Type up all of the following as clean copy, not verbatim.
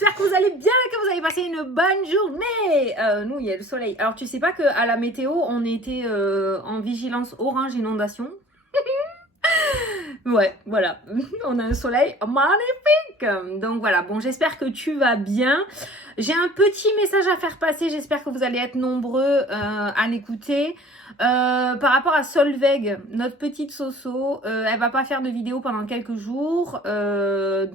j'espère que vous allez bien, que vous avez passé une bonne journée. Nous, il y a le soleil. Alors, tu sais pas qu'à la météo, on était en vigilance orange inondation. Ouais, voilà. On a un soleil magnifique. Donc voilà, bon, j'espère que tu vas bien. J'ai un petit message à faire passer. J'espère que vous allez être nombreux à l'écouter. Par rapport à Solveig, notre petite Soso, elle va pas faire de vidéo pendant quelques jours. Voilà.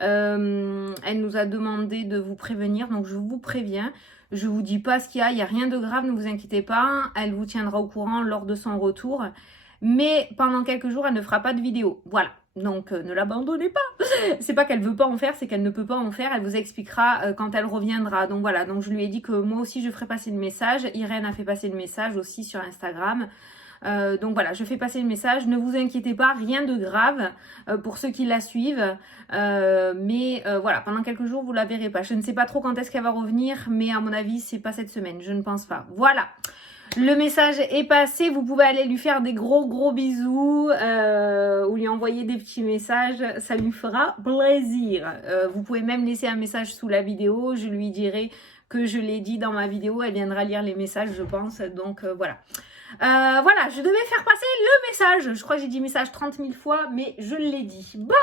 Elle nous a demandé de vous prévenir, donc je vous préviens. Je vous dis pas ce qu'il y a, il n'y a rien de grave, ne vous inquiétez pas. Elle vous tiendra au courant lors de son retour. Mais pendant quelques jours, elle ne fera pas de vidéo. Voilà. Donc, ne l'abandonnez pas. C'est pas qu'elle veut pas en faire, c'est qu'elle ne peut pas en faire. Elle vous expliquera quand elle reviendra. Donc voilà. Donc je lui ai dit que moi aussi je ferai passer le message. Irène a fait passer le message aussi sur Instagram. Donc voilà, je fais passer le message. Ne vous inquiétez pas, rien de grave pour ceux qui la suivent. Voilà, pendant quelques jours, vous la verrez pas. Je ne sais pas trop quand est-ce qu'elle va revenir, mais à mon avis, c'est pas cette semaine. Je ne pense pas. Voilà. Le message est passé, vous pouvez aller lui faire des gros bisous ou lui envoyer des petits messages, ça lui fera plaisir. Vous pouvez même laisser un message sous la vidéo, je lui dirai que je l'ai dit dans ma vidéo, elle viendra lire les messages je pense, donc voilà. Voilà, je devais faire passer le message, je crois que j'ai dit message 30 000 fois, mais je l'ai dit. Bon,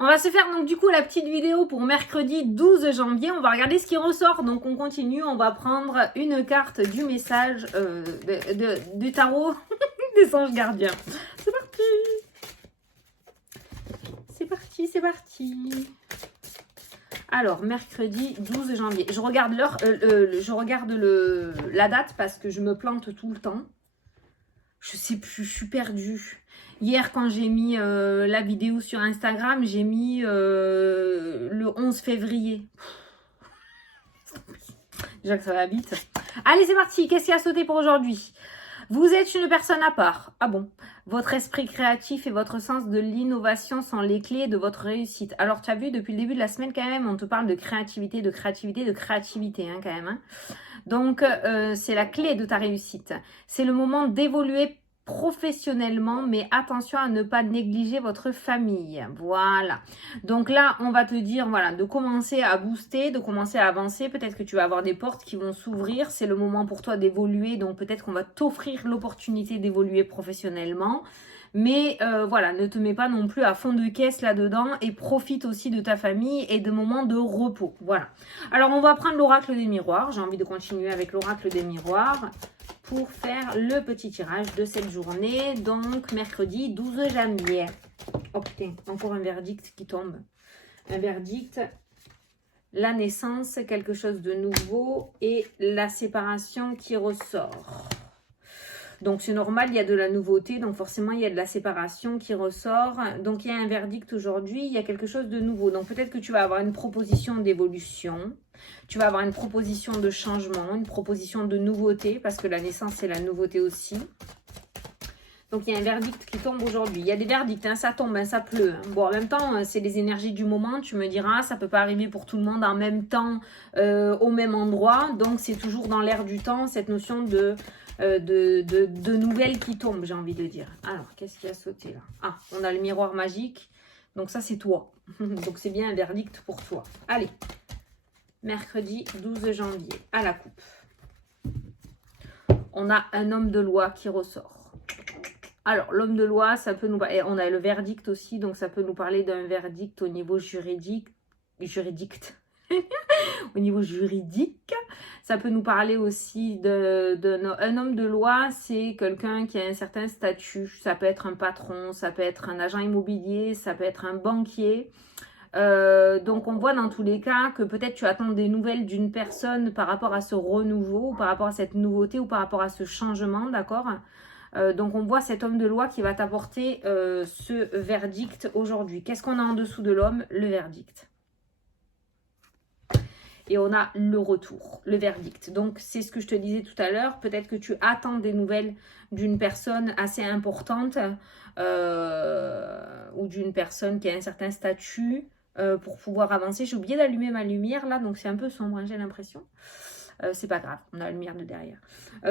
on va se faire donc du coup la petite vidéo pour mercredi 12 janvier. On va regarder ce qui ressort. Donc on continue. On va prendre une carte du message du tarot des anges gardiens. C'est parti. C'est parti, c'est parti. Alors, mercredi 12 janvier. Je regarde l'heure, je regarde la date parce que je me plante tout le temps. Je sais plus, je suis perdue. Hier, quand j'ai mis la vidéo sur Instagram, j'ai mis le 11 février. Déjà que ça va vite. Allez, c'est parti. Qu'est-ce qui a sauté pour aujourd'hui? Vous êtes une personne à part. Ah bon? Votre esprit créatif et votre sens de l'innovation sont les clés de votre réussite. Alors, tu as vu, depuis le début de la semaine, quand même, on te parle de créativité, hein, quand même. Hein. Donc, c'est la clé de ta réussite. C'est le moment d'évoluer professionnellement, mais attention à ne pas négliger votre famille. Voilà. Donc là, on va te dire, voilà, de commencer à booster, de commencer à avancer. Peut-être que tu vas avoir des portes qui vont s'ouvrir. C'est le moment pour toi d'évoluer. Donc peut-être qu'on va t'offrir l'opportunité d'évoluer professionnellement. Mais voilà, ne te mets pas non plus à fond de caisse là-dedans et profite aussi de ta famille et de moments de repos. Voilà. Alors, on va prendre l'oracle des miroirs. J'ai envie de continuer avec l'oracle des miroirs pour faire le petit tirage de cette journée. Donc, mercredi 12 janvier. Oh putain, encore un verdict qui tombe. Un verdict, la naissance, quelque chose de nouveau et la séparation qui ressort. Donc, c'est normal, il y a de la nouveauté, donc forcément, il y a de la séparation qui ressort. Donc, il y a un verdict aujourd'hui, il y a quelque chose de nouveau. Donc, peut-être que tu vas avoir une proposition d'évolution, tu vas avoir une proposition de changement, une proposition de nouveauté, parce que la naissance, c'est la nouveauté aussi. Donc, il y a un verdict qui tombe aujourd'hui. Il y a des verdicts, hein, ça tombe, hein, ça pleut. Hein. Bon, en même temps, c'est les énergies du moment. Tu me diras, ça ne peut pas arriver pour tout le monde en même temps, au même endroit. Donc, c'est toujours dans l'air du temps, cette notion de nouvelles qui tombent, j'ai envie de dire. Alors, qu'est-ce qui a sauté là? Ah, on a le miroir magique. Donc, ça, c'est toi. Donc, c'est bien un verdict pour toi. Allez, mercredi 12 janvier, à la coupe. On a un homme de loi qui ressort. Alors, l'homme de loi, ça peut nous... Et on a le verdict aussi, donc ça peut nous parler d'un verdict au niveau juridique. Au niveau juridique, ça peut nous parler aussi d'un homme de loi, c'est quelqu'un qui a un certain statut. Ça peut être un patron, ça peut être un agent immobilier, ça peut être un banquier. Donc on voit dans tous les cas que peut-être tu attends des nouvelles d'une personne par rapport à ce renouveau, ou par rapport à cette nouveauté, ou par rapport à ce changement, d'accord ? Donc on voit cet homme de loi qui va t'apporter ce verdict aujourd'hui. Qu'est-ce qu'on a en dessous de l'homme? Le verdict. Et on a le retour, le verdict. Donc c'est ce que je te disais tout à l'heure. Peut-être que tu attends des nouvelles d'une personne assez importante ou d'une personne qui a un certain statut pour pouvoir avancer. J'ai oublié d'allumer ma lumière là, donc c'est un peu sombre, hein, j'ai l'impression. C'est pas grave, on a la lumière de derrière.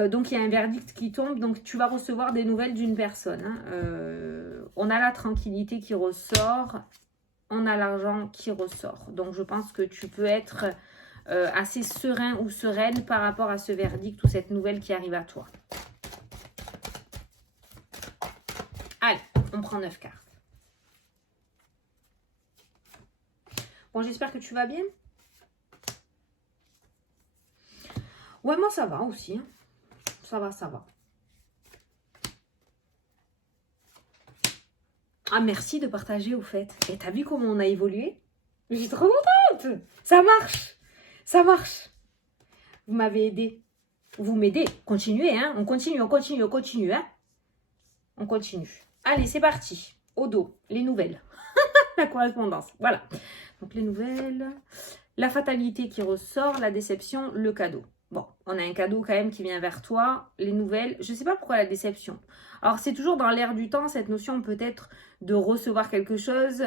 Donc il y a un verdict qui tombe, donc tu vas recevoir des nouvelles d'une personne. Hein. On a la tranquillité qui ressort on a l'argent qui ressort. Donc, je pense que tu peux être assez serein ou sereine par rapport à ce verdict ou cette nouvelle qui arrive à toi. Allez, on prend 9 cartes. Bon, j'espère que tu vas bien. Ouais, moi, ça va aussi. Hein. Ça va, ça va. Ah, merci de partager, au fait. Et t'as vu comment on a évolué? Je suis trop contente. Ça marche. Ça marche. Vous m'avez aidé. Vous m'aidez. Continuez, hein. On continue, on continue, on continue, hein. On continue. Allez, c'est parti. Au dos, les nouvelles. La correspondance. Voilà. Donc, les nouvelles. La fatalité qui ressort, la déception, le cadeau. Bon, on a un cadeau quand même qui vient vers toi. Les nouvelles, je ne sais pas pourquoi la déception. Alors, c'est toujours dans l'air du temps, cette notion peut-être de recevoir quelque chose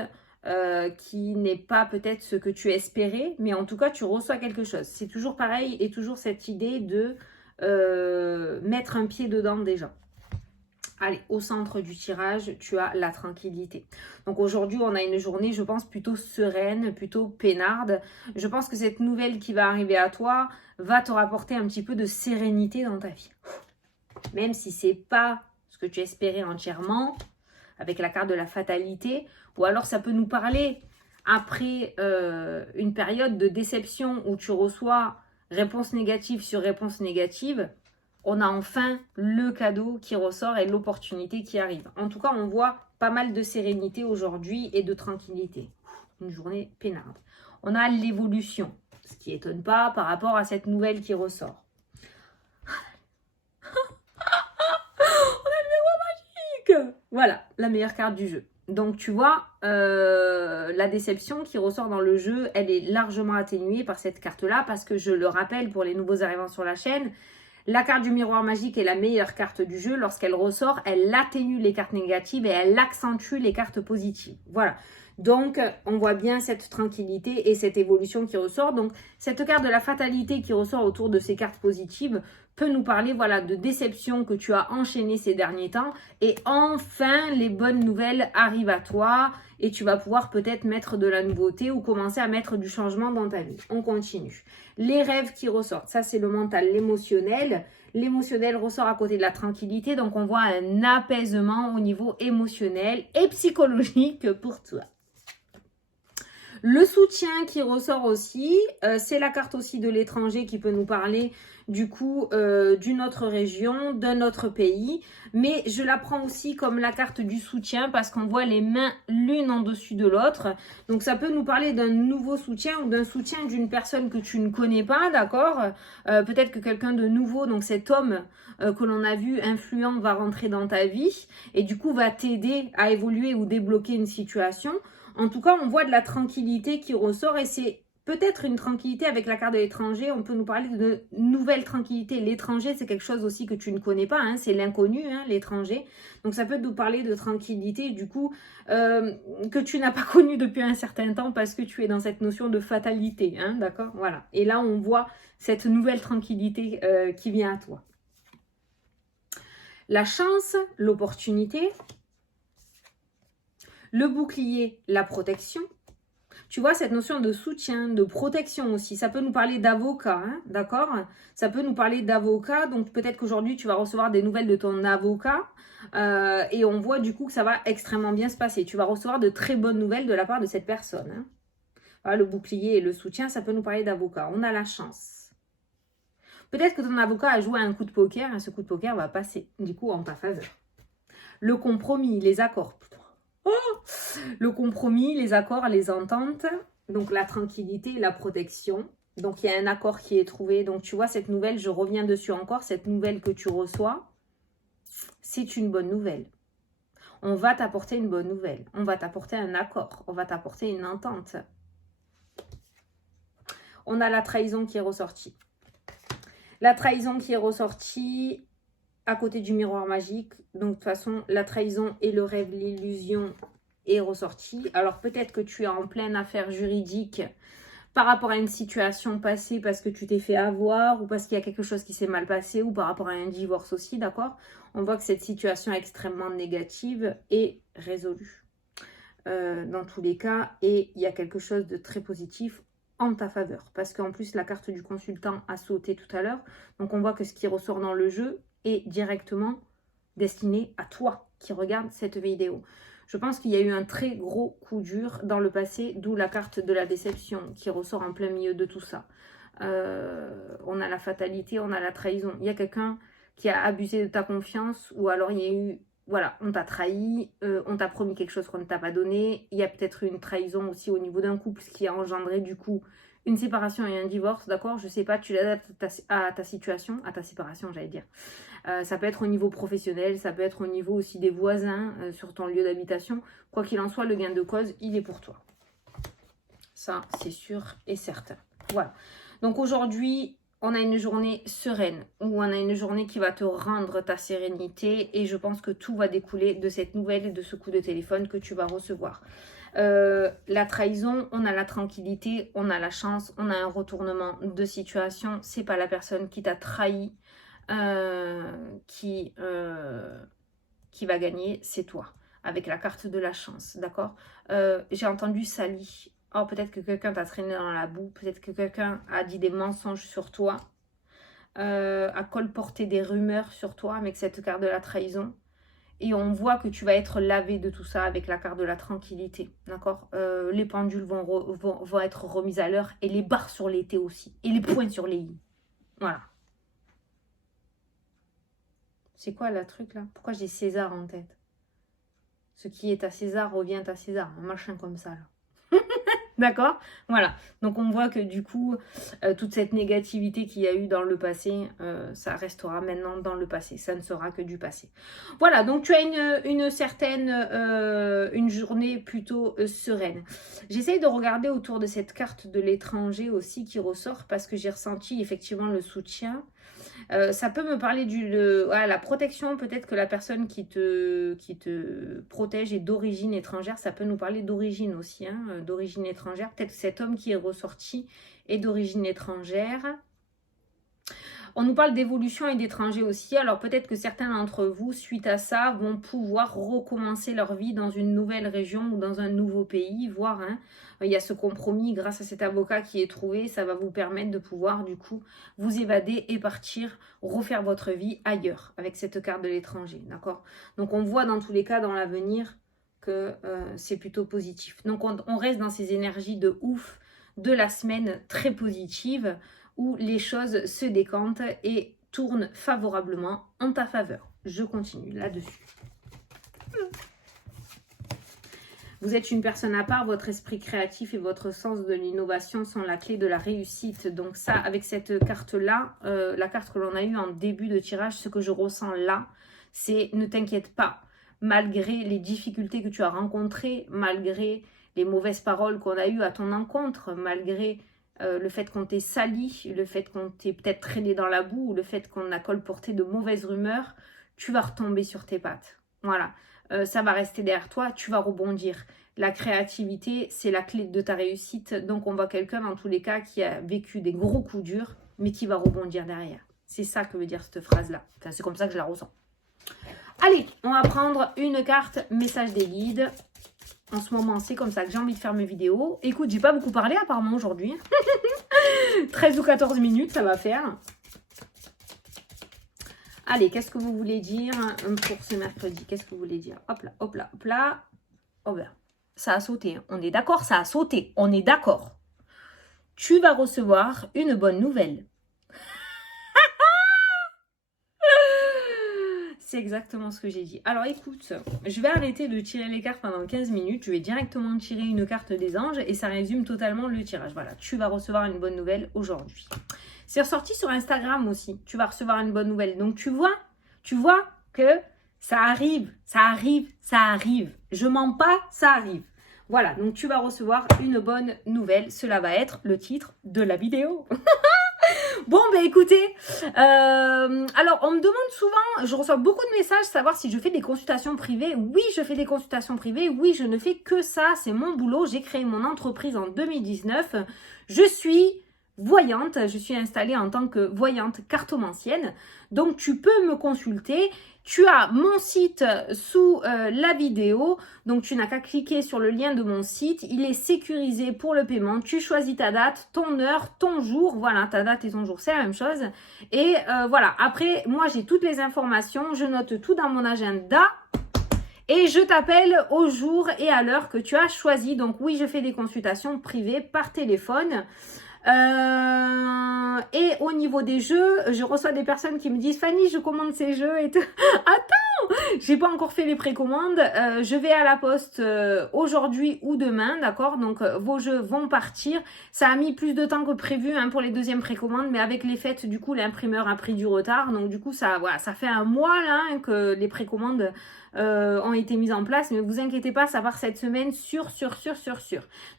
qui n'est pas peut-être ce que tu espérais, mais en tout cas, tu reçois quelque chose. C'est toujours pareil et toujours cette idée de mettre un pied dedans déjà. Allez, au centre du tirage, tu as la tranquillité. Donc aujourd'hui, on a une journée, je pense, plutôt sereine, plutôt peinarde. Je pense que cette nouvelle qui va arriver à toi va te rapporter un petit peu de sérénité dans ta vie. Même si c'est pas ce que tu espérais entièrement, avec la carte de la fatalité, ou alors ça peut nous parler après une période de déception où tu reçois réponse négative sur réponse négative. On a enfin le cadeau qui ressort et l'opportunité qui arrive. En tout cas, on voit pas mal de sérénité aujourd'hui et de tranquillité. Une journée peinarde. On a l'évolution, ce qui n'étonne pas par rapport à cette nouvelle qui ressort. On a le numéro magique. Voilà, la meilleure carte du jeu. Donc, tu vois, la déception qui ressort dans le jeu, elle est largement atténuée par cette carte-là parce que je le rappelle pour les nouveaux arrivants sur la chaîne, la carte du miroir magique est la meilleure carte du jeu. Lorsqu'elle ressort, elle atténue les cartes négatives et elle accentue les cartes positives. Voilà. Donc, on voit bien cette tranquillité et cette évolution qui ressort. Donc, cette carte de la fatalité qui ressort autour de ces cartes positives peut nous parler, voilà, de déception que tu as enchaîné ces derniers temps. Et enfin, les bonnes nouvelles arrivent à toi et tu vas pouvoir peut-être mettre de la nouveauté ou commencer à mettre du changement dans ta vie. On continue. Les rêves qui ressortent, ça c'est le mental, l'émotionnel. L'émotionnel ressort à côté de la tranquillité, donc on voit un apaisement au niveau émotionnel et psychologique pour toi. Le soutien qui ressort aussi, c'est la carte aussi de l'étranger qui peut nous parler du coup d'une autre région, d'un autre pays. Mais je la prends aussi comme la carte du soutien parce qu'on voit les mains l'une en dessus de l'autre. Donc ça peut nous parler d'un nouveau soutien ou d'un soutien d'une personne que tu ne connais pas, d'accord? Peut-être que quelqu'un de nouveau, donc cet homme que l'on a vu influent va rentrer dans ta vie et du coup va t'aider à évoluer ou débloquer une situation. En tout cas, on voit de la tranquillité qui ressort et c'est peut-être une tranquillité avec la carte de l'étranger. On peut nous parler de nouvelle tranquillité. L'étranger, c'est quelque chose aussi que tu ne connais pas. Hein, c'est l'inconnu, hein, l'étranger. Donc, ça peut nous parler de tranquillité, du coup, que tu n'as pas connu depuis un certain temps parce que tu es dans cette notion de fatalité. Hein, d'accord? Voilà. Et là, on voit cette nouvelle tranquillité qui vient à toi. La chance, l'opportunité. Le bouclier, la protection. Tu vois, cette notion de soutien, de protection aussi. Ça peut nous parler d'avocat, hein, d'accord? Ça peut nous parler d'avocat. Donc, peut-être qu'aujourd'hui, tu vas recevoir des nouvelles de ton avocat. Et on voit du coup que ça va extrêmement bien se passer. Tu vas recevoir de très bonnes nouvelles de la part de cette personne. Hein. Voilà, le bouclier et le soutien, ça peut nous parler d'avocat. On a la chance. Peut-être que ton avocat a joué un coup de poker et ce coup de poker va passer, du coup, en ta faveur. Le compromis, les accords. Oh, le compromis, les accords, les ententes, donc la tranquillité, la protection. Donc, il y a un accord qui est trouvé. Donc, tu vois, cette nouvelle, je reviens dessus encore, cette nouvelle que tu reçois, c'est une bonne nouvelle. On va t'apporter une bonne nouvelle. On va t'apporter un accord. On va t'apporter une entente. On a la trahison qui est ressortie. La trahison qui est ressortie à côté du miroir magique. Donc, de toute façon, la trahison et le rêve, l'illusion est ressorti. Alors, peut-être que tu es en pleine affaire juridique par rapport à une situation passée parce que tu t'es fait avoir ou parce qu'il y a quelque chose qui s'est mal passé ou par rapport à un divorce aussi, d'accord? On voit que cette situation extrêmement négative est résolue. dans tous les cas, et il y a quelque chose de très positif en ta faveur. Parce qu'en plus, la carte du consultant a sauté tout à l'heure. Donc, on voit que ce qui ressort dans le jeu est directement destiné à toi qui regarde cette vidéo. Je pense qu'il y a eu un très gros coup dur dans le passé, d'où la carte de la déception qui ressort en plein milieu de tout ça. On a la fatalité, on a la trahison. Il y a quelqu'un qui a abusé de ta confiance, ou alors il y a eu, voilà, on t'a trahi, on t'a promis quelque chose qu'on ne t'a pas donné. Il y a peut-être une trahison aussi au niveau d'un couple, ce qui a engendré du coup une séparation et un divorce, d'accord? Je sais pas, tu l'adaptes à ta situation, à ta séparation, j'allais dire. Ça peut être au niveau professionnel, ça peut être au niveau aussi des voisins sur ton lieu d'habitation. Quoi qu'il en soit, le gain de cause, il est pour toi. Ça, c'est sûr et certain. Voilà. Donc aujourd'hui, on a une journée sereine, ou on a une journée qui va te rendre ta sérénité, et je pense que tout va découler de cette nouvelle et de ce coup de téléphone que tu vas recevoir. La trahison, on a la tranquillité, on a la chance, on a un retournement de situation. C'est pas la personne qui t'a trahi qui va gagner, c'est toi, avec la carte de la chance, d'accord? J'ai entendu Sally. Oh, peut-être que quelqu'un t'a traîné dans la boue, peut-être que quelqu'un a dit des mensonges sur toi, a colporté des rumeurs sur toi avec cette carte de la trahison. Et on voit que tu vas être lavé de tout ça avec la carte de la tranquillité, d'accord? Les pendules vont être remises à l'heure, et les barres sur les T aussi, et les points sur les I. Voilà. C'est quoi le truc là? Pourquoi j'ai César en tête? Ce qui est à César revient à César, un machin comme ça là. D'accord? Voilà. Donc on voit que du coup, toute cette négativité qu'il y a eu dans le passé, ça restera maintenant dans le passé. Ça ne sera que du passé. Voilà, donc tu as une journée plutôt sereine. J'essaye de regarder autour de cette carte de l'étranger aussi qui ressort, parce que j'ai ressenti effectivement le soutien. Ça peut me parler la protection, peut-être que la personne qui te protège est d'origine étrangère. Ça peut nous parler d'origine aussi, hein, d'origine étrangère. Peut-être que cet homme qui est ressorti est d'origine étrangère. On nous parle d'évolution et d'étrangers aussi. Alors peut-être que certains d'entre vous, suite à ça, vont pouvoir recommencer leur vie dans une nouvelle région ou dans un nouveau pays, voire il y a ce compromis grâce à cet avocat qui est trouvé. Ça va vous permettre de pouvoir du coup vous évader et partir, refaire votre vie ailleurs avec cette carte de l'étranger, d'accord? Donc on voit dans tous les cas dans l'avenir que c'est plutôt positif. Donc on reste dans ces énergies de ouf de la semaine très positive, où les choses se décantent et tournent favorablement en ta faveur. Je continue là-dessus. Vous êtes une personne à part, votre esprit créatif et votre sens de l'innovation sont la clé de la réussite. Donc ça, avec cette carte-là, la carte que l'on a eue en début de tirage, ce que je ressens là, c'est ne t'inquiète pas. Malgré les difficultés que tu as rencontrées, malgré les mauvaises paroles qu'on a eues à ton encontre, malgré le fait qu'on t'ait sali, le fait qu'on t'ait peut-être traîné dans la boue, ou le fait qu'on a colporté de mauvaises rumeurs, tu vas retomber sur tes pattes. Voilà, ça va rester derrière toi, tu vas rebondir. La créativité, c'est la clé de ta réussite. Donc on voit quelqu'un dans tous les cas qui a vécu des gros coups durs, mais qui va rebondir derrière. C'est ça que veut dire cette phrase-là. Enfin, c'est comme ça que je la ressens. Allez, on va prendre une carte message des guides. En ce moment, c'est comme ça que j'ai envie de faire mes vidéos. Écoute, j'ai pas beaucoup parlé apparemment aujourd'hui. 13 ou 14 minutes, ça va faire. Allez, qu'est-ce que vous voulez dire pour ce mercredi? Qu'est-ce que vous voulez dire? Hop là, hop là, hop là. Oh ben, ça a sauté. Hein. On est d'accord, ça a sauté. On est d'accord. Tu vas recevoir une bonne nouvelle. C'est exactement ce que j'ai dit. Alors écoute, je vais arrêter de tirer les cartes pendant 15 minutes. Je vais directement tirer une carte des anges et ça résume totalement le tirage. Voilà, tu vas recevoir une bonne nouvelle aujourd'hui. C'est ressorti sur Instagram aussi. Tu vas recevoir une bonne nouvelle. Donc tu vois que ça arrive, ça arrive, ça arrive. Je mens pas, ça arrive. Voilà, donc tu vas recevoir une bonne nouvelle. Cela va être le titre de la vidéo. Bon, ben écoutez, alors on me demande souvent, je reçois beaucoup de messages, savoir si je fais des consultations privées. Oui, je fais des consultations privées. Oui, je ne fais que ça, c'est mon boulot. J'ai créé mon entreprise en 2019. Je suis voyante, je suis installée en tant que voyante cartomancienne. Donc tu peux me consulter Tu as mon site sous la vidéo, donc tu n'as qu'à cliquer sur le lien de mon site. Il est sécurisé pour le paiement. Tu choisis ta date, ton heure, ton jour. Voilà, ta date et ton jour, c'est la même chose. Et voilà, après, moi j'ai toutes les informations. Je note tout dans mon agenda. Et je t'appelle au jour et à l'heure que tu as choisi. Donc oui, je fais des consultations privées par téléphone. Et au niveau des jeux, je reçois des personnes qui me disent « Fanny, je commande ces jeux et tout. » Attends, j'ai pas encore fait les précommandes. Je vais à la poste aujourd'hui ou demain, d'accord? Donc vos jeux vont partir. Ça a mis plus de temps que prévu hein, pour les deuxièmes précommandes, mais avec les fêtes, du coup, l'imprimeur a pris du retard. Donc du coup, ça, voilà, ça fait un mois là hein, que les précommandes ont été mises en place. Mais vous inquiétez pas, ça part cette semaine sûr.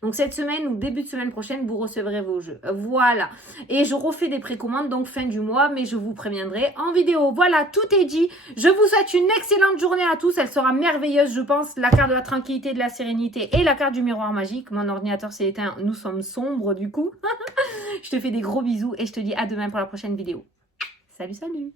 Donc cette semaine ou début de semaine prochaine, vous recevrez vos jeux. Voilà. Et je refais des précommandes donc fin du mois, mais je vous préviendrai en vidéo. Voilà, tout est dit. Je vous souhaite une excellente journée à tous. Elle sera merveilleuse, je pense. La carte de la tranquillité, de la sérénité et la carte du miroir magique. Mon ordinateur s'est éteint. Nous sommes sombres du coup. Je te fais des gros bisous et je te dis à demain pour la prochaine vidéo. Salut, salut.